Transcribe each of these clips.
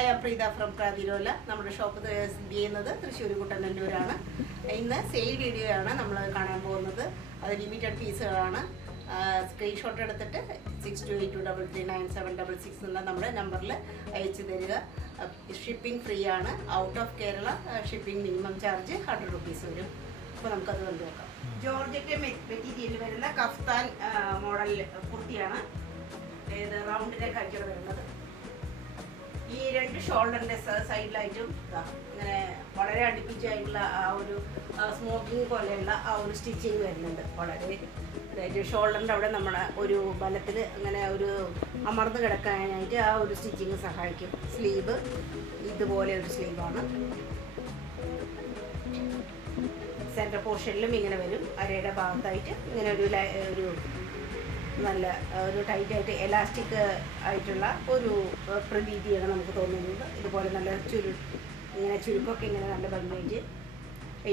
I am Preetha from Prathirola. നമ്മുടെ shop സ്ഥിതി ചെയ്യുന്നത് തൃശ്ശൂർ കുട്ടനല്ലൂരാണ്. ഇന്ന് സെയിൽ വീഡിയോ ആണ് നമ്മൾ കാണാൻ പോകുന്നത്. അത് ലിമിറ്റഡ് പീസുകളാണ്. സ്ക്രീൻഷോട്ട് എടുത്തിട്ട് 6282339766 എന്നുള്ള നമ്മുടെ നമ്പറിൽ അയച്ചു തരിക. ഷിപ്പിംഗ് ഫ്രീ ആണ്. Out of Kerala shipping minimum charge 100 rupees വരും. അപ്പോൾ നമുക്കത് കണ്ടു നോക്കാം. ജോർജറ്റ് മെറ്റീരിയൽ വരുന്ന കഫ്താൻ മോഡൽ കുർത്തിയാണ്. ഇത് റൗണ്ടിൻ്റെ കഴിച്ചത് വരുന്നത്. ഈ രണ്ട് ഷോൾഡറിൻ്റെ സൈഡിലായിട്ടും ഇങ്ങനെ വളരെ അടുപ്പിച്ചായിട്ടുള്ള ആ ഒരു സ്മോക്കിംഗ് പോലെയുള്ള ആ ഒരു സ്റ്റിച്ചിങ് വരുന്നുണ്ട്. വളരെ അതായത് ഷോൾഡറിൻ്റെ അവിടെ നമ്മുടെ ഒരു ബലത്തിൽ അങ്ങനെ ഒരു അമർന്ന് കിടക്കാനായിട്ട് ആ ഒരു സ്റ്റിച്ചിങ് സഹായിക്കും. സ്ലീവ് ഇതുപോലെ ഒരു സ്ലീവാണ്. സെൻറ്റർ പോർഷനിലും ഇങ്ങനെ വരും. അരയുടെ ഭാഗത്തായിട്ട് ഇങ്ങനെ ഒരു നല്ല ഒരു ടൈറ്റായിട്ട് എലാസ്റ്റിക് ആയിട്ടുള്ള ഒരു പ്രതീതിയാണ് നമുക്ക് തോന്നുന്നത്. ഇതുപോലെ നല്ല ഇങ്ങനെ ചുരുക്കമൊക്കെ ഇങ്ങനെ നല്ല ഭംഗിയായിട്ട്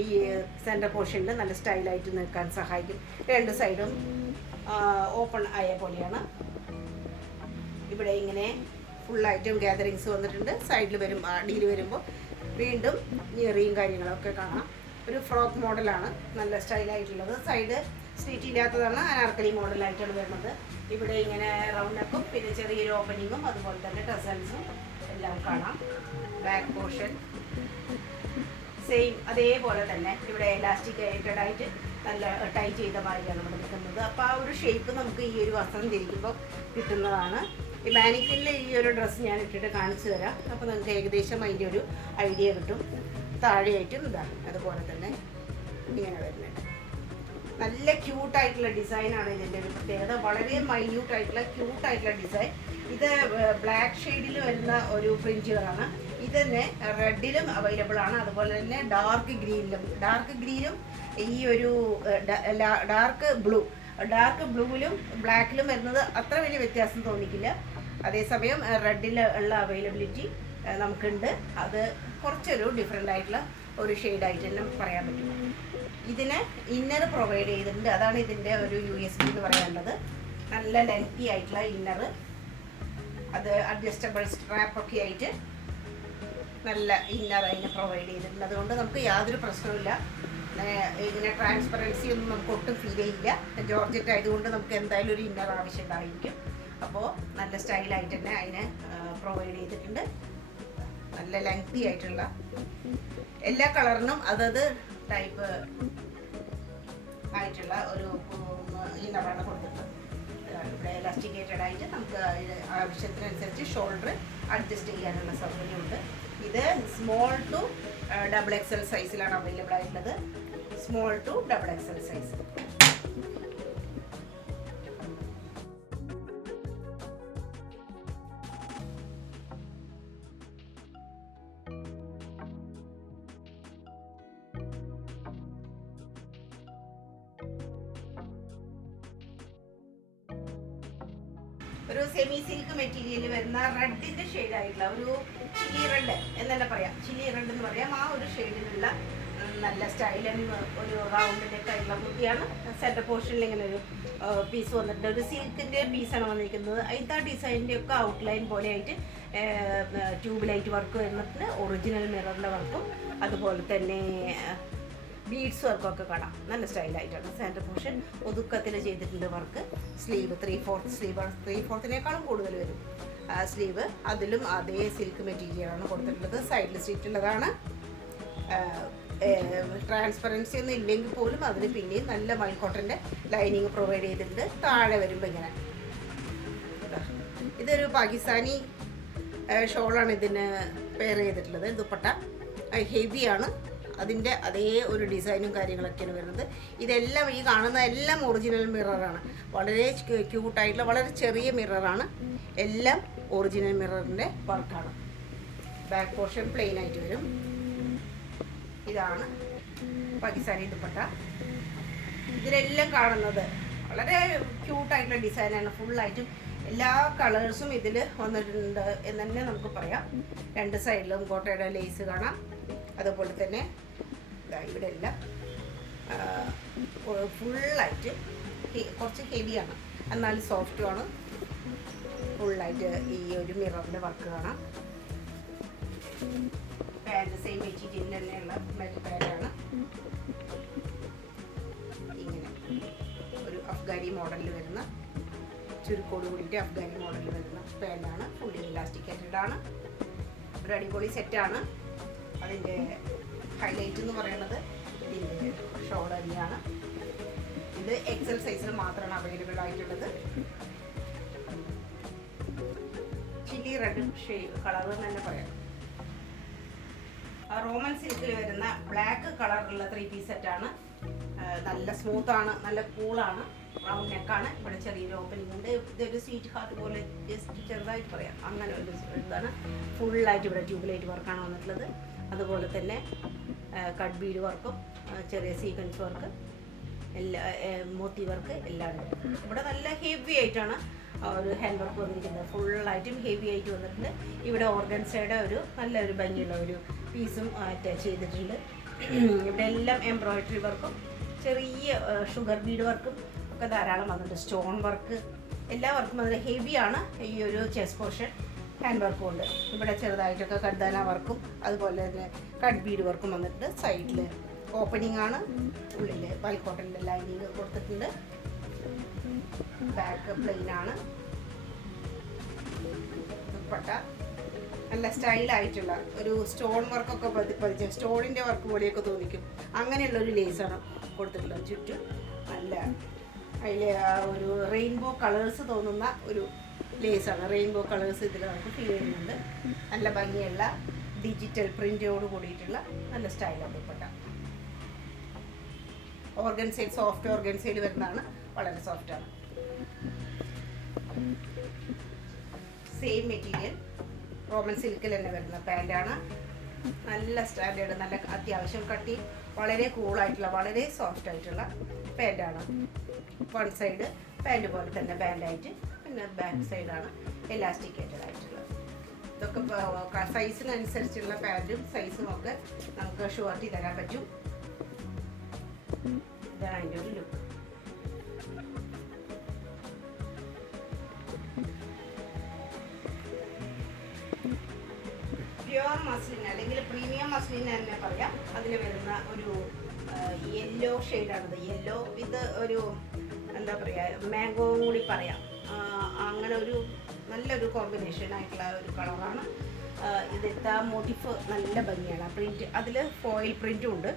ഈ സെൻറ്റർ പോർഷനിൽ നല്ല സ്റ്റൈലായിട്ട് നിൽക്കാൻ സഹായിക്കും. രണ്ട് സൈഡും ഓപ്പൺ ആയ പോലെയാണ്. ഇവിടെ ഇങ്ങനെ ഫുള്ളായിട്ടും ഗ്യാതറിങ്സ് വന്നിട്ടുണ്ട്. സൈഡിൽ അടിയിൽ വരുമ്പോൾ വീണ്ടും ഞെറിയും കാര്യങ്ങളൊക്കെ കാണാം. ഒരു ഫ്രോക്ക് മോഡലാണ്, നല്ല സ്റ്റൈലായിട്ടുള്ളത്. സൈഡ് സ്ട്രീറ്റ് ഇല്ലാത്തതാണ്, അനാർക്കലി മോഡലായിട്ടാണ് വരുന്നത്. ഇവിടെ ഇങ്ങനെ റൗണ്ട് നെക്കും പിന്നെ ചെറിയൊരു ഓപ്പനിങ്ങും അതുപോലെ തന്നെ ടസൽസും എല്ലാം കാണാം. ബാക്ക് പോർഷൻ സെയിം അതേപോലെ തന്നെ ഇവിടെ എലാസ്റ്റിക് ആയിട്ട് നല്ല ടൈറ്റ് ചെയ്ത മാതിരിയാണ് ഇവിടെ നിൽക്കുന്നത്. അപ്പോൾ ആ ഒരു ഷേപ്പ് നമുക്ക് ഈ ഒരു വസ്ത്രം ധരിക്കുമ്പോൾ കിട്ടുന്നതാണ്. ഈ മാനിക്കിനിൽ ഈ ഒരു ഡ്രസ്സ് ഞാൻ ഇട്ടിട്ട് കാണിച്ചു തരാം. അപ്പോൾ നമുക്ക് ഏകദേശം അതിൻ്റെ ഒരു ഐഡിയ കിട്ടും. താഴെയായിട്ടും ഇതാണ് അതുപോലെ തന്നെ ഇങ്ങനെ വരുന്നുണ്ട്. നല്ല ക്യൂട്ടായിട്ടുള്ള ഡിസൈനാണ് ഇതിൻ്റെ ഒരു പ്രത്യേകത. വളരെ മൈന്യൂട്ടായിട്ടുള്ള ക്യൂട്ടായിട്ടുള്ള ഡിസൈൻ. ഇത് ബ്ലാക്ക് ഷെയ്ഡിൽ വരുന്ന ഒരു ഫ്രിഞ്ചുകളാണ്. ഇത് തന്നെ റെഡിലും അവൈലബിൾ ആണ്, അതുപോലെ തന്നെ ഡാർക്ക് ഗ്രീനും ഈ ഒരു ഡാർക്ക് ബ്ലൂവിലും ബ്ലാക്കിലും വരുന്നത് അത്ര വലിയ വ്യത്യാസം തോന്നിക്കില്ല. അതേസമയം റെഡിൽ ഉള്ള അവൈലബിലിറ്റി നമുക്കുണ്ട്. അത് കുറച്ചൊരു ഡിഫറെൻ്റ് ആയിട്ടുള്ള ഒരു ഷെയ്ഡായിട്ട് തന്നെ പറയാൻ പറ്റും. ഇതിന് ഇന്നർ പ്രൊവൈഡ് ചെയ്തിട്ടുണ്ട്. അതാണ് ഇതിൻ്റെ ഒരു USP എന്ന് പറയാനുള്ളത്. നല്ല ലെങ്തി ആയിട്ടുള്ള ഇന്നർ, അത് അഡ്ജസ്റ്റബിൾ സ്ട്രാപ്പൊക്കെ ആയിട്ട് നല്ല ഇന്നർ അതിന് പ്രൊവൈഡ് ചെയ്തിട്ടുണ്ട്. അതുകൊണ്ട് നമുക്ക് യാതൊരു പ്രശ്നവുമില്ല. ഇങ്ങനെ ട്രാൻസ്പെറൻസി ഒന്നും നമുക്ക് ഒട്ടും ഫീൽ ചെയ്യില്ല. ജോർജറ്റ് ആയതുകൊണ്ട് നമുക്ക് എന്തായാലും ഒരു ഇന്നർ ആവശ്യം ഉണ്ടായിരിക്കും. അപ്പോൾ നല്ല സ്റ്റൈലായിട്ട് തന്നെ അതിന് പ്രൊവൈഡ് ചെയ്തിട്ടുണ്ട്. നല്ല ലെങ്തി ആയിട്ടുള്ള എല്ലാ കളറിനും അതത് ടൈപ്പ് ആയിട്ടുള്ള ഒരു ഇന്നറാണ് കൊടുത്തിട്ടുള്ളത്. ഇവിടെ എലാസ്റ്റിക്കേറ്റഡ് ആയിട്ട് നമുക്ക് ആവശ്യത്തിനനുസരിച്ച് ഷോൾഡർ അഡ്ജസ്റ്റ് ചെയ്യാനുള്ള സൗകര്യമുണ്ട്. ഇത് സ്മോൾ ടു XXL സൈസിലാണ് അവൈലബിൾ ആയിട്ടുള്ളത്. Small to XXL size. ഒരു സെമി സിൽക്ക് മെറ്റീരിയൽ വരുന്ന റെഡിൻ്റെ ഷെയ്ഡായിട്ടുള്ള ഒരു ചില്ലി റെഡ് എന്നല്ല പറയാം, ചില്ലി റെഡ് എന്ന് പറയാം. ആ ഒരു ഷെയ്ഡിലുള്ള നല്ല സ്റ്റൈലൻ ഒരു റൗണ്ടിൻ്റെ ആയിട്ടുള്ള കുർത്തിയാണ്. സെൻറ്റർ പോർഷനിൽ ഇങ്ങനെ ഒരു പീസ് വന്നിട്ടുണ്ട്. ഒരു സിൽക്കിൻ്റെ പീസാണ് വന്നിരിക്കുന്നത്. അതിൻ്റെ ഡിസൈനിൻ്റെ ഒക്കെ ഔട്ട്ലൈൻ പോലെ ആയിട്ട് ട്യൂബ് വർക്ക് വരുന്നതിന് ഒറിജിനൽ മിററിൻ്റെ വർക്കും അതുപോലെ തന്നെ ബീഡ്സ് വർക്കൊക്കെ കാണാം. നല്ല സ്റ്റൈലായിട്ടാണ്. സെൻറ്റർ പോർഷൻ ഒതുക്കത്തിൽ ചെയ്തിട്ടുണ്ട് വർക്ക്. സ്ലീവ് 3/4 സ്ലീവാണ്. 3/4 കൂടുതൽ വരും സ്ലീവ്. അതിലും അതേ സിൽക്ക് മെറ്റീരിയലാണ് കൊടുത്തിട്ടുള്ളത്. സൈഡിൽ സ്റ്റിച്ചുള്ളതാണ്. ട്രാൻസ്പെറൻസി ഒന്നും ഇല്ലെങ്കിൽ പോലും അതിന് പിന്നെയും നല്ല മൈൽ കോട്ടൻ്റെ ലൈനിങ് പ്രൊവൈഡ് ചെയ്തിട്ടുണ്ട്. താഴെ വരുമ്പോൾ ഇങ്ങനെ ഇതൊരു പാകിസ്ഥാനി ഷോളാണ് ഇതിന് പെയർ ചെയ്തിട്ടുള്ളത്. ദുപ്പട്ട ഹെവിയാണ്. അതിൻ്റെ അതേ ഒരു ഡിസൈനും കാര്യങ്ങളൊക്കെയാണ് വരുന്നത്. ഇതെല്ലാം ഈ കാണുന്ന എല്ലാം ഒറിജിനൽ മിററാണ്. വളരെ ക്യൂട്ടായിട്ടുള്ള വളരെ ചെറിയ മിററാണ്. എല്ലാം ഒറിജിനൽ മിററിൻ്റെ വർക്കാണ്. ബാക്ക് പോർഷൻ പ്ലെയിൻ ആയിട്ട് വരും. ഇതാണ് പാകിസ്ഥാനി ദുപ്പട്ട. ഇതിലെല്ലാം കാണുന്നത് വളരെ ക്യൂട്ടായിട്ടുള്ള ഡിസൈനാണ്. ഫുള്ളായിട്ടും എല്ലാ കളേഴ്സും ഇതിൽ വന്നിട്ടുണ്ട് എന്ന് തന്നെ നമുക്ക് പറയാം. രണ്ട് സൈഡിലും കോട്ടയുടെ ലേസ് കാണാം. അതുപോലെ തന്നെ ഇവിടെ എല്ലാം ഫുള്ളായിട്ട് കുറച്ച് ഹെവിയാണ്, എന്നാലും സോഫ്റ്റുമാണ്. ഫുള്ളായിട്ട് ഈ ഒരു മിററിൻ്റെ വർക്ക് കാണാം. പാൻറ് സെയിം മെറ്റീരിയൽ തന്നെയുള്ള പാൻറ്റാണ്. ഇങ്ങനെ ഒരു അഫ്ഗാനി മോഡലിൽ വരുന്ന ചുരുക്കോട് കൂടിയിട്ട് അഫ്ഗാനി മോഡലിൽ വരുന്ന പാൻറ്റാണ്. ഫുള്ളി ഇലാസ്റ്റിക്കേറ്റഡ് ആണ്. ഒരു അടിപൊളി സെറ്റാണ്. അതിൻ്റെ ഹൈലൈറ്റ് എന്ന് പറയുന്നത് ഇതിൻ്റെ ഷോൾ തന്നെയാണ്. ഇത് എക്സൽ സൈസിൽ മാത്രമാണ് അവൈലബിൾ ആയിട്ടുള്ളത്. ചില്ലി റെഡ് കളർ തന്നെ പറയാം. റോമൻ സിൽക്കിൽ വരുന്ന ബ്ലാക്ക് കളറുള്ള 3 പീസ് സെറ്റാണ്. നല്ല സ്മൂത്താണ്, നല്ല കൂളാണ്. റൗണ്ട് നെക്കാണ്. ഇവിടെ ചെറിയൊരു ഓപ്പണിംഗ് ഉണ്ട്. ഇതൊരു സ്വീറ്റ് ഹാർട്ട് പോലെ ജസ്റ്റ് ചെറുതായിട്ട് പറയാം, അങ്ങനെ ഒരു ഇതാണ്. ഫുള്ളായിട്ട് ഇവിടെ ട്യൂബ്ലൈറ്റ് വർക്കാണ് വന്നിട്ടുള്ളത്. അതുപോലെ തന്നെ കട്ട് ബീഡ് വർക്കും ചെറിയ സീക്വൻസ് വർക്ക്, എല്ലാ മോത്തി വർക്ക് എല്ലാം ഉണ്ട്. ഇവിടെ നല്ല ഹെവി ആയിട്ടാണ് ഒരു ഹാൻഡ് വർക്ക് വന്നിരിക്കുന്നത്. ഫുള്ളായിട്ടും ഹെവി ആയിട്ട് വന്നിട്ടുണ്ട്. ഇവിടെ ഓർഗൻസയുടെ ഒരു നല്ലൊരു ഭംഗിയുള്ള ഒരു പീസും അറ്റാച്ച് ചെയ്തിട്ടുണ്ട്. ഇവിടെ എല്ലാം എംബ്രോയിഡറി വർക്കും ചെറിയ ഷുഗർ ബീഡ് വർക്കും ഒക്കെ ധാരാളം വന്നിട്ടുണ്ട്. സ്റ്റോൺ വർക്ക് എല്ലാ വർക്കും അതിൽ ഹെവിയാണ്. ഈ ഒരു ചെസ്റ്റ് പോർഷൻ ഹാൻഡ് വർക്കും ഉണ്ട്. ഇവിടെ ചെറുതായിട്ടൊക്കെ കഡ്ദാന വർക്കും അതുപോലെ തന്നെ കട്ട് ബീഡ് വർക്കും വന്നിട്ടുണ്ട്. സൈഡിൽ ഓപ്പണിംഗ് ആണ്. ഉള്ളിൽ ബൈക്കോട്ടൻ്റെ ലൈനിങ് കൊടുത്തിട്ടുണ്ട്. ബാക്ക് പ്ലെയിൻ ആണ്. ദുപ്പട്ട നല്ല സ്റ്റൈലായിട്ടുള്ള ഒരു സ്റ്റോൺ വർക്കൊക്കെ പതിച്ച് സ്റ്റോണിൻ്റെ വർക്ക് പോലെയൊക്കെ തോന്നിക്കും. അങ്ങനെയുള്ളൊരു ലേസാണ് കൊടുത്തിട്ടുള്ളത്. ചുറ്റും നല്ല അതിൽ ഒരു റെയിൻബോ കളേഴ്സ് തോന്നുന്ന ഒരു ലേസാണ്. റെയിൻബോ കളേഴ്സ് ഇതിൽ നമുക്ക് ഫീൽ ചെയ്യുന്നുണ്ട്. നല്ല ഭംഗിയുള്ള ഡിജിറ്റൽ പ്രിൻ്റോട് കൂടിയിട്ടുള്ള നല്ല സ്റ്റൈലാണ് ദുപ്പട്ട. ഓർഗൻസൈൽ സോഫ്റ്റ് ഓർഗൻസൈൽ വരുന്നതാണ്. വളരെ സോഫ്റ്റാണ്. സെയിം മെറ്റീരിയൽ റോമൻ സിൽക്കിൽ തന്നെ വരുന്ന പാൻറ്റാണ്. നല്ല സ്റ്റാൻഡേർഡ്, നല്ല അത്യാവശ്യം കട്ടി, വളരെ കൂളായിട്ടുള്ള വളരെ സോഫ്റ്റ് ആയിട്ടുള്ള പാൻറ്റാണ്. വൺ സൈഡ് പാൻറ്റ് പോലെ തന്നെ പാൻറ്റായിട്ട്, പിന്നെ ബാക്ക് സൈഡാണ് എലാസ്റ്റിക്കേറ്റഡ് ആയിട്ടുള്ളത്. ഇതൊക്കെ സൈസിനനുസരിച്ചുള്ള പാൻറ്റും സൈസും ഒക്കെ നമുക്ക് ഷുവർട്ടി തരാൻ പറ്റും. ഇതാണ് അതിൻ്റെ ഒരു ലുക്ക്. പ്യുവർ മസ്ലിൻ അല്ലെങ്കിൽ പ്രീമിയം മസ്ലിൻ തന്നെ പറയാം. അതിൽ വരുന്ന ഒരു യെല്ലോ ഷെയ്ഡാണിത്. യെല്ലോ വിത്ത് ഒരു എന്താ പറയുക മാംഗോവും കൂടി പറയാം. അങ്ങനെ ഒരു നല്ലൊരു കോമ്പിനേഷൻ ആയിട്ടുള്ള ഒരു കളറാണ്. ഇതിലത്തെ മോട്ടിഫ് നല്ല ഭംഗിയാണ്. പ്രിൻറ്റ് അതിൽ ഫോയിൽ പ്രിൻറ്റും ഉണ്ട്.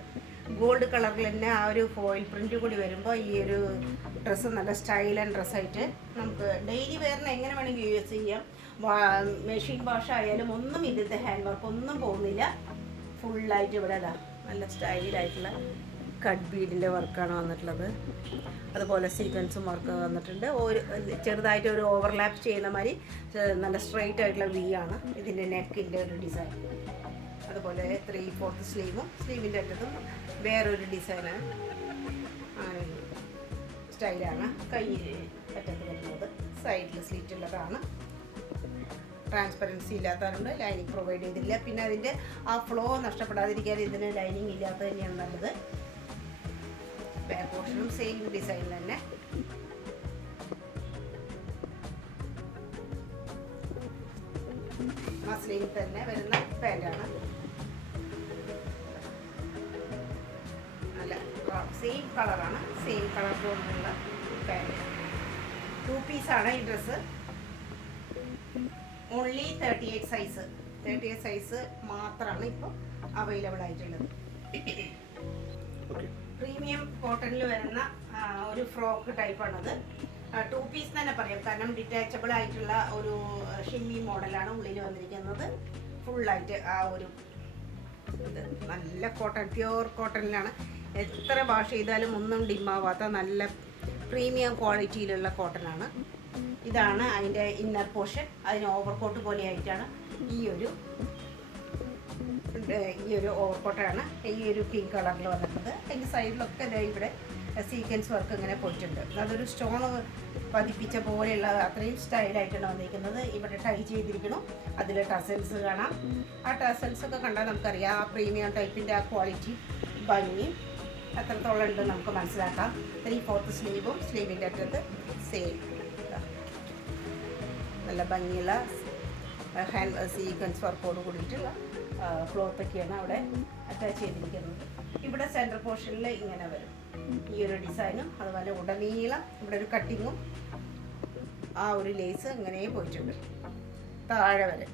ഗോൾഡ് കളറിൽ തന്നെ ആ ഒരു ഫോയിൽ പ്രിൻ്റ് കൂടി വരുമ്പോൾ ഈ ഒരു ഡ്രസ്സ് നല്ല സ്റ്റൈൽ ആൻഡ് ഡ്രസ്സായിട്ട് നമുക്ക് ഡെയിലി വെയറിന് എങ്ങനെ വേണമെങ്കിൽ യൂസ് ചെയ്യാം. മെഷീൻ വാഷ് ആയാലും ഒന്നും ഇതിലത്തെ ഹാൻഡ് വർക്ക് ഒന്നും പോകുന്നില്ല. ഫുള്ളായിട്ട് ഇവിടെ നല്ല സ്റ്റൈലായിട്ടുള്ള കട്ട് ബീഡിൻ്റെ വർക്കാണ് വന്നിട്ടുള്ളത്. അതുപോലെ സീക്വൻസും വർക്ക് വന്നിട്ടുണ്ട്. ഒരു ചെറുതായിട്ട് ഒരു ഓവർലാപ്പ് ചെയ്യുന്ന മാതിരി നല്ല സ്ട്രെയിറ്റ് ആയിട്ടുള്ള വി ആണ് ഇതിൻ്റെ നെക്കിൻ്റെ ഒരു ഡിസൈൻ. അതുപോലെ 3/4 സ്ലീവും സ്ലീവിൻ്റെ അറ്റത്തും വേറൊരു ഡിസൈന് അങ്ങനെ സ്റ്റൈലാണ്. കൈ അറ്റത്ത് വരുന്നത് സൈഡിൽ സ്ലിറ്റ് ഉള്ളതാണ്. ട്രാൻസ്പെറൻസി ഇല്ലാത്തതുകൊണ്ട് ലൈനിങ് പ്രൊവൈഡ് ചെയ്തില്ല. പിന്നെ അതിൻ്റെ ആ ഫ്ലോ നഷ്ടപ്പെടാതിരിക്കാൻ ഇതിന് ലൈനിങ് ഇല്ലാത്തത് തന്നെയാണ് നല്ലത്. ബാക്ക് പോർഷനും സെയിം ഡിസൈൻ തന്നെ. മസ്ലിൻ തന്നെ വരുന്ന പാൻറ്റാണ്. നല്ല സെയിം കളറാണ്. സെയിം കളർ കൊണ്ടുള്ള പാൻറ്റ്. 2 പീസാണ് ഈ ഡ്രസ്സ്. Only 38 size. 38 സൈസ് മാത്രമാണ് ഇപ്പോൾ അവൈലബിൾ ആയിട്ടുള്ളത്. പ്രീമിയം കോട്ടണിൽ വരുന്ന ഒരു ഫ്രോക്ക് ടൈപ്പാണത്. 2 പീസ് തന്നെ പറയാം. കാരണം ഡിറ്റാച്ചബിൾ ആയിട്ടുള്ള ഒരു ഷിമ്മി മോഡലാണ് ഉള്ളിൽ വന്നിരിക്കുന്നത്. ഫുള്ളായിട്ട് ആ ഒരു ഇത് നല്ല കോട്ടൺ, പ്യുവർ കോട്ടണിലാണ്. എത്ര വാഷ് ചെയ്താലും ഒന്നും ഡിമ്മാവാത്ത നല്ല പ്രീമിയം ക്വാളിറ്റിയിലുള്ള കോട്ടനാണ്. ഇതാണ് അതിൻ്റെ ഇന്നർ പോർഷൻ. അതിന് ഓവർകോട്ട് പോലെ ആയിട്ടാണ് ഈ ഒരു ഓവർകോട്ടാണ് ഈ ഒരു പിങ്ക് കളറിൽ വന്നിട്ടുണ്ട്. അതിൻ്റെ സൈഡിലൊക്കെ ഇവിടെ സീക്വൻസ് വർക്ക് ഇങ്ങനെ പോയിട്ടുണ്ട്. അതൊരു സ്റ്റോൺ പതിപ്പിച്ച പോലെയുള്ള അത്രയും സ്റ്റൈലായിട്ടാണ് വന്നിരിക്കുന്നത്. ഇവിടെ ടൈ ചെയ്തിരിക്കണം. അതിൽ ടസൽസ് കാണാം. ആ ടസൽസ് ഒക്കെ കണ്ടാൽ നമുക്കറിയാം ആ പ്രീമിയം ടൈപ്പിൻ്റെ ആ ക്വാളിറ്റി ഭംഗിയും എത്രത്തോളം ഉണ്ട് നമുക്ക് മനസ്സിലാക്കാം. 3/4 സ്ലീവും സ്ലീവിൻ്റെ അറ്റത്ത് സെയിം നല്ല ഭംഗിയുള്ള ഹാൻഡ് സീക്വൻസ് വർക്കോട് കൂടിയിട്ടുള്ള ക്ലോത്തൊക്കെയാണ് അവിടെ അറ്റാച്ച് ചെയ്തിരിക്കുന്നത്. ഇവിടെ സെൻറ്റർ പോർഷനിൽ ഇങ്ങനെ വരും ഈ ഒരു ഡിസൈനും, അതുപോലെ ഉടനീളം ഇവിടെ ഒരു കട്ടിങ്ങും ആ ഒരു ലേസ് ഇങ്ങനെ പോയിട്ടുണ്ട് താഴെ വരെ.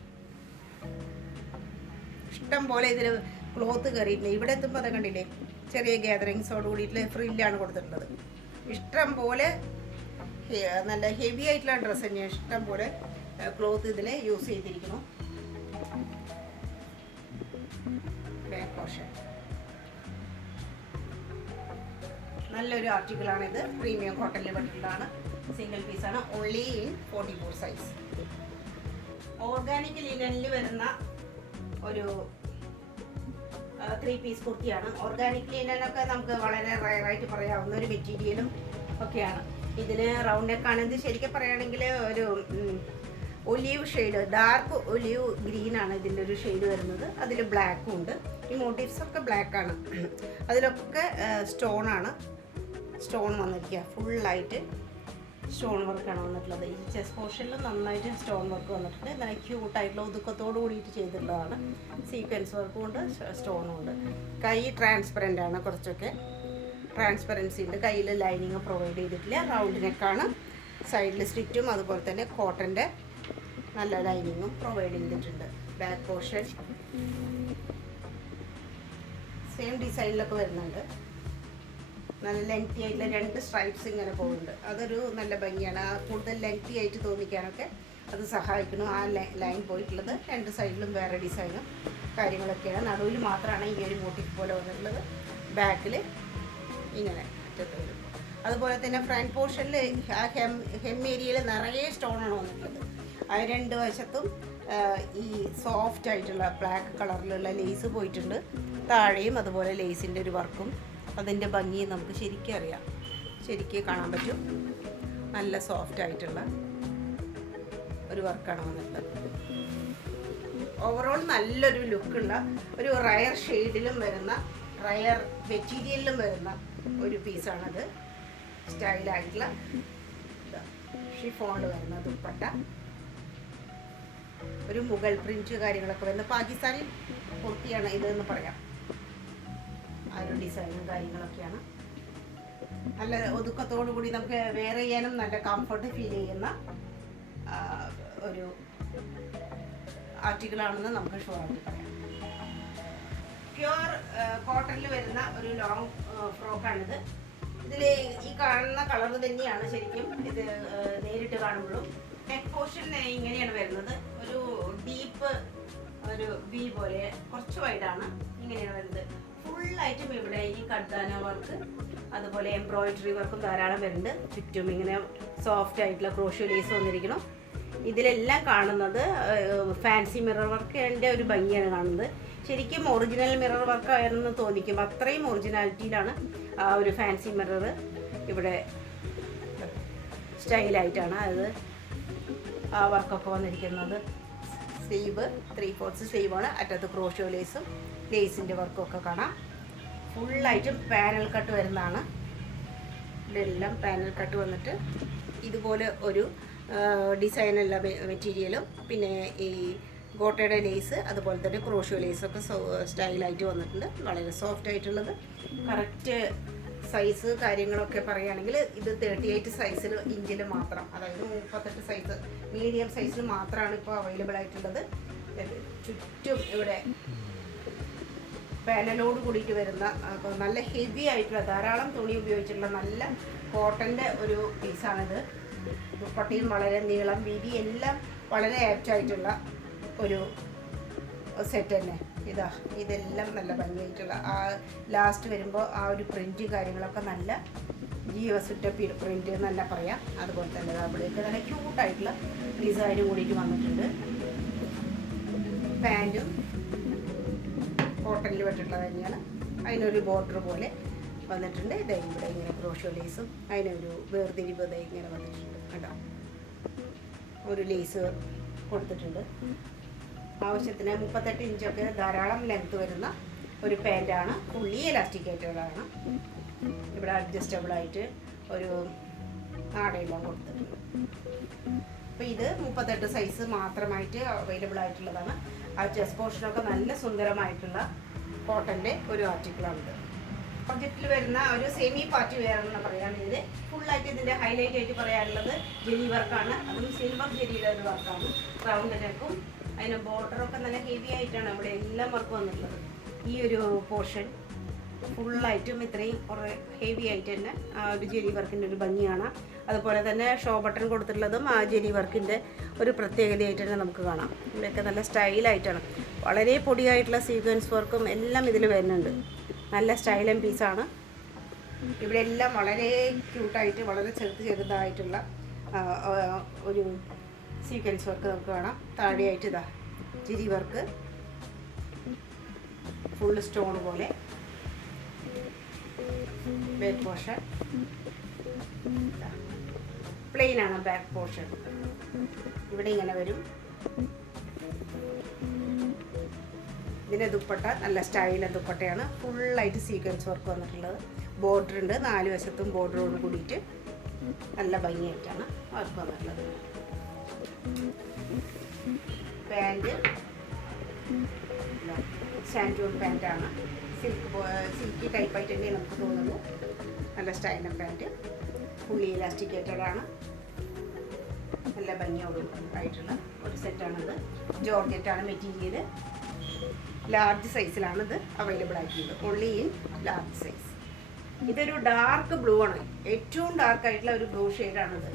ഇഷ്ടം പോലെ ഇതിൽ ക്ലോത്ത് കയറിയിട്ടുണ്ട്. ഇവിടെ എത്തുമ്പോൾ അത് കണ്ടില്ലേ, ചെറിയ ഗ്യാതറിങ്സോട് കൂടിയിട്ട് ഫ്രില്ലാണ് കൊടുത്തിട്ടുള്ളത്. ഇഷ്ടം പോലെ നല്ല ഹെവി ആയിട്ടുള്ള ഡ്രസ്സ് തന്നെയാണ്. ഇഷ്ടം പോലെ ക്ലോത്ത് ഇതിൽ യൂസ് ചെയ്തിരിക്കുന്നു. ബാക്ക് പോർഷൻ നല്ലൊരു ആർട്ടിക്കിളാണിത്. പ്രീമിയം കോട്ടണിൽ പറ്റിയിട്ടുള്ളതാണ്. സിംഗിൾ പീസാണ്. Only in 44 size. ഓർഗാനിക് ലിനനിൽ വരുന്ന ഒരു 3 പീസ് കുർത്തിയാണ്. ഓർഗാനിക് ലിനനൊക്കെ നമുക്ക് വളരെ റയറായിട്ട് പറയാവുന്ന ഒരു മെറ്റീരിയലും ഒക്കെയാണ്. ഇതിന് റൗണ്ട് നെക്കാണ്. ഇത് ശരിക്കും പറയുകയാണെങ്കിൽ ഒരു ഒലീവ് ഷെയ്ഡ്, ഡാർക്ക് ഒലീവ് ഗ്രീനാണ് ഇതിൻ്റെ ഒരു ഷെയ്ഡ് വരുന്നത്. അതിൽ ബ്ലാക്കും ഉണ്ട്. ഈ മോട്ടീവ്സ് ഒക്കെ ബ്ലാക്കാണ്. അതിലൊക്കെ സ്റ്റോൺ വന്നിരിക്കുക. ഫുള്ളായിട്ട് സ്റ്റോൺ വർക്കാണ് വന്നിട്ടുള്ളത്. ഈ ചെസ്റ്റ് പോർഷനിൽ നന്നായിട്ട് സ്റ്റോൺ വർക്ക് വന്നിട്ടുണ്ട്. നല്ല ക്യൂട്ടായിട്ടുള്ള ഒതുക്കത്തോട് കൂടിയിട്ട് ചെയ്തിട്ടുള്ളതാണ്. സീക്വൻസ് വർക്കും ഉണ്ട്, സ്റ്റോണും ഉണ്ട്. കൈ ട്രാൻസ്പെറൻ്റ് ആണ്, കുറച്ചൊക്കെ ട്രാൻസ്പെറൻസി ഉണ്ട്. കയ്യിൽ ലൈനിങ് പ്രൊവൈഡ് ചെയ്തിട്ടില്ല. റൗണ്ട് നെക്കാണ്. സൈഡിൽ സ്റ്റിറ്റും അതുപോലെ തന്നെ കോട്ടൻ്റെ നല്ല ലൈനിങ്ങും പ്രൊവൈഡ് ചെയ്തിട്ടുണ്ട്. ബാക്ക് പോർഷൻ സെയിം ഡിസൈനിലൊക്കെ വരുന്നുണ്ട്. നല്ല ലെങ്തി ആയിട്ടുള്ള 2 സ്ട്രൈപ്സ് ഇങ്ങനെ പോകുന്നുണ്ട്. അതൊരു നല്ല ഭംഗിയാണ്. കൂടുതൽ ലെങ്തി ആയിട്ട് തോന്നിക്കാനൊക്കെ അത് സഹായിക്കുന്നു. ആ ലൈൻ പോയിട്ടുള്ളത് 2 സൈഡിലും വേറെ ഡിസൈനും കാര്യങ്ങളൊക്കെയാണ്. നടുവിൽ മാത്രമാണ് ഈ ഒരു മോട്ടീവ് പോലെ വന്നിട്ടുള്ളത്. ബാക്കിൽ ഇങ്ങനെ വരും. അതുപോലെ തന്നെ ഫ്രണ്ട് പോർഷനിൽ ആ ഹെം ഏരിയയിൽ നിറയെ സ്റ്റോണാണ് വന്നിട്ടുള്ളത്. ആ 2 വശത്തും ഈ സോഫ്റ്റ് ആയിട്ടുള്ള ബ്ലാക്ക് കളറിലുള്ള ലേസ് പോയിട്ടുണ്ട്. താഴെയും അതുപോലെ ലേസിൻ്റെ ഒരു വർക്കും അതിൻ്റെ ഭംഗിയും നമുക്ക് ശരിക്കും അറിയാം, ശരിക്കും കാണാൻ പറ്റും. നല്ല സോഫ്റ്റ് ആയിട്ടുള്ള ഒരു വർക്കാണ് വന്നിട്ടുള്ളത്. ഓവറോൾ നല്ലൊരു ലുക്കുള്ള ഒരു റയർ ഷെയ്ഡിലും വരുന്ന, റയർ മെറ്റീരിയലിലും വരുന്ന ഒരു പീസാണത്. സ്റ്റൈലായിട്ടുള്ള ഷിഫോണിൽ വരുന്ന ദുപ്പട്ട, ഒരു മുഗൾ പ്രിന്റ് കാര്യങ്ങളൊക്കെ വരുന്ന പാകിസ്ഥാനി കുർത്തിയാണ് ഇതെന്ന് പറയാം. ആ ഒരു ഡിസൈനും കാര്യങ്ങളൊക്കെയാണ്. നല്ല ഒതുക്കത്തോടു കൂടി നമുക്ക് വെയർ ചെയ്യാനും നല്ല കംഫർട്ട് ഫീൽ ചെയ്യുന്ന ഒരു ആർട്ടിക്കിളാണെന്ന് നമുക്ക് ഷുവറായിട്ട് പറയാം. പ്യുവർ കോട്ടണിൽ വരുന്ന ഒരു ലോങ് ഫ്രോക്കാണിത്. ഇതിൽ ഈ കാണുന്ന കളർ തന്നെയാണ് ശരിക്കും ഇത് നേരിട്ട് കാണുമ്പോഴും. നെക്ക് പോർഷൻ ഇങ്ങനെയാണ് വരുന്നത്. ഒരു ഡീപ്പ് ഒരു വി പോലെ കുറച്ച് വൈഡാണ്. ഇങ്ങനെയാണ് വരുന്നത്. ഫുള്ളായിട്ടും ഇവിടെ ഈ കഡ്ദാന വർക്ക് അതുപോലെ എംബ്രോയിഡറി വർക്കും ധാരാളം വരുന്നുണ്ട്. ചുറ്റും ഇങ്ങനെ സോഫ്റ്റ് ആയിട്ടുള്ള ക്രോഷ്യോ ലേസ് വന്നിരിക്കണം. ഇതിലെല്ലാം കാണുന്നത് ഫാൻസി മിറർ വർക്കിൻ്റെ ഒരു ഭംഗിയാണ് കാണുന്നത്. ശരിക്കും ഒറിജിനൽ മിറർ വർക്ക് ആയിരുന്നു തോന്നിക്കും. അത്രയും ഒറിജിനാലിറ്റിയിലാണ് ആ ഒരു ഫാൻസി മിറർ ഇവിടെ സ്റ്റൈലായിട്ടാണ് അത് ആ വർക്കൊക്കെ വന്നിരിക്കുന്നത്. സ്ലീവ് 3/4 സ്ലീവാണ്. അറ്റത്ത് ക്രോഷ്യോ ലേസും ലേസിൻ്റെ വർക്കൊക്കെ കാണാം. ഫുള്ളായിട്ടും പാനൽ കട്ട് വരുന്നതാണ്. ഇതെല്ലാം പാനൽ കട്ട് വന്നിട്ട് ഇതുപോലെ ഒരു ഡിസൈനുള്ള മെറ്റീരിയലും പിന്നെ ഈ ഗോട്ടയുടെ ലേസ് അതുപോലെ തന്നെ ക്രോഷ്യോ ലേസൊക്കെ സ്റ്റൈലായിട്ട് വന്നിട്ടുണ്ട്. വളരെ സോഫ്റ്റ് ആയിട്ടുള്ളത്. കറക്റ്റ് സൈസ് കാര്യങ്ങളൊക്കെ പറയുകയാണെങ്കിൽ ഇത് 38 സൈസിൽ ഇഞ്ചിൽ മാത്രം, അതായത് 38 സൈസ് മീഡിയം സൈസിൽ മാത്രമാണ് ഇപ്പോൾ അവൈലബിൾ ആയിട്ടുള്ളത്. ചുറ്റും ഇവിടെ പാനലോട് കൂടിയിട്ട് വരുന്ന നല്ല ഹെവി ആയിട്ടുള്ള ധാരാളം തുണി ഉപയോഗിച്ചിട്ടുള്ള നല്ല കോട്ടൻ്റെ ഒരു പീസാണിത്. ദുപ്പട്ടയും വളരെ നീളം വീതി എല്ലാം വളരെ ആപ്റ്റായിട്ടുള്ള ഒരു സെറ്റ് തന്നെ. ഇതെല്ലാം നല്ല ഭംഗിയായിട്ടുള്ള ആ ലാസ്റ്റ് വരുമ്പോൾ ആ ഒരു പ്രിൻറ്റ് കാര്യങ്ങളൊക്കെ നല്ല ജീവസുറ്റ പ്രിൻറ്റ് എന്ന് തന്നെ പറയാം. അതുപോലെ തന്നെ അവിടെയൊക്കെ നല്ല ക്യൂട്ടായിട്ടുള്ള ഡിസൈനും കൂടിയിട്ട് വന്നിട്ടുണ്ട്. പാൻറ്റും കോട്ടണിൽ വെച്ചിട്ടുള്ളത് തന്നെയാണ്. അതിനൊരു ബോർഡർ പോലെ വന്നിട്ടുണ്ട്. ഇതേ ഇവിടെ ഇങ്ങനെ ക്രോഷ്യോ ലേസും അതിനൊരു വേർതിരിവ് ഇങ്ങനെ വന്നിട്ടുണ്ട് കേട്ടോ. ഒരു ലേസ് കൊടുത്തിട്ടുണ്ട്. ആവശ്യത്തിന് 38 ഇഞ്ചൊക്കെ ധാരാളം ലെങ്ത് വരുന്ന ഒരു പാൻറ്റാണ്. ഫുള്ളി എലാസ്റ്റിക് ആയിട്ടുള്ളതാണ്. ഇവിടെ അഡ്ജസ്റ്റബിളായിട്ട് ഒരു നാടയെല്ലാം കൊടുത്തിട്ടുണ്ട്. അപ്പോൾ ഇത് 38 സൈസ് മാത്രമായിട്ട് അവൈലബിൾ ആയിട്ടുള്ളതാണ്. ആ ചെസ്റ്റ് പോർഷനൊക്കെ നല്ല സുന്ദരമായിട്ടുള്ള കോട്ടൻ്റെ ഒരു ആർട്ടിക്കിളാണിത്. പ്രൊജക്റ്റിൽ വരുന്ന ഒരു സെമി പാർട്ടി വെയർ എന്ന് പറയുകയാണെങ്കിൽ ഫുള്ളായിട്ട് ഇതിൻ്റെ ഹൈലൈറ്റ് ആയിട്ട് പറയാനുള്ളത് ജെരി വർക്കാണ്. അതും സിൽവർ ജെരിയുടെ ഒരു വർക്കാണ്. റൗണ്ട് നെക്കും അതിന് ബോർഡറൊക്കെ നല്ല ഹെവി ആയിട്ടാണ് ഇവിടെ എല്ലാം വർക്ക് വന്നിട്ടുള്ളത്. ഈ ഒരു പോർഷൻ ഫുള്ളായിട്ടും ഇത്രയും കുറേ ഹെവി ആയിട്ട് തന്നെ ആ ഒരു ജെരി വർക്കിൻ്റെ ഒരു ഭംഗിയാണ്. അതുപോലെ തന്നെ ഷോ ബട്ടൺ കൊടുത്തിട്ടുള്ളതും ആ ജെരി വർക്കിൻ്റെ ഒരു പ്രത്യേകതയായിട്ട് തന്നെ നമുക്ക് കാണാം. ഇവിടെയൊക്കെ നല്ല സ്റ്റൈലായിട്ടാണ്, വളരെ പൊടിയായിട്ടുള്ള സീക്വൻസ് വർക്കും എല്ലാം ഇതിൽ വരുന്നുണ്ട്. നല്ല സ്റ്റൈൽ ആൻഡ് പീസാണ്. ഇവിടെ എല്ലാം വളരെ ക്യൂട്ടായിട്ട് വളരെ ചെറുതായിട്ടുള്ള ഒരു സീക്വൻസ് വർക്ക് നമുക്ക് കാണാം. താഴെയായിട്ട് ഇതാ ജെരി വർക്ക് ഫുൾ സ്റ്റോൺ പോലെ. ബാക്ക് പോർഷൻ പ്ലെയിൻ ആണ്. ബാക്ക് പോർഷൻ ഇവിടെ ഇങ്ങനെ വരും. ഇതിൻ്റെ ദുപ്പട്ട നല്ല സ്റ്റൈലിൻ്റെ ദുപ്പട്ടയാണ്. ഫുള്ളായിട്ട് സീക്വൻസ് വർക്ക് വന്നിട്ടുള്ളത്. ബോർഡർ ഉണ്ട്, 4 വശത്തും ബോർഡറോട് കൂടിയിട്ട് നല്ല ഭംഗിയായിട്ടാണ് വർക്ക് വന്നിട്ടുള്ളത്. പാൻറ് സാൻഡൂൺ പാൻറ്റാണ്. സിൽക്കി ടൈപ്പായിട്ട് തന്നെ നമുക്ക് തോന്നുന്നു. നല്ല സ്റ്റൈലൻ പാൻറ്റ്, ഫുള്ളി ഇലാസ്റ്റിക്കേറ്റഡാണ്. നല്ല ഭംഗിയോട് ആയിട്ടുള്ള ഒരു സെറ്റാണിത്. ജോർജറ്റാണ് മെറ്റീരിയൽ. ലാർജ് സൈസിലാണ് ഇത് അവൈലബിൾ ആയിട്ടുള്ളത്. Only in large size. ഇതൊരു ഡാർക്ക് ബ്ലൂ ആണ്, ഏറ്റവും ഡാർക്ക് ആയിട്ടുള്ള ഒരു ബ്ലൂ ഷെയ്ഡാണിത്.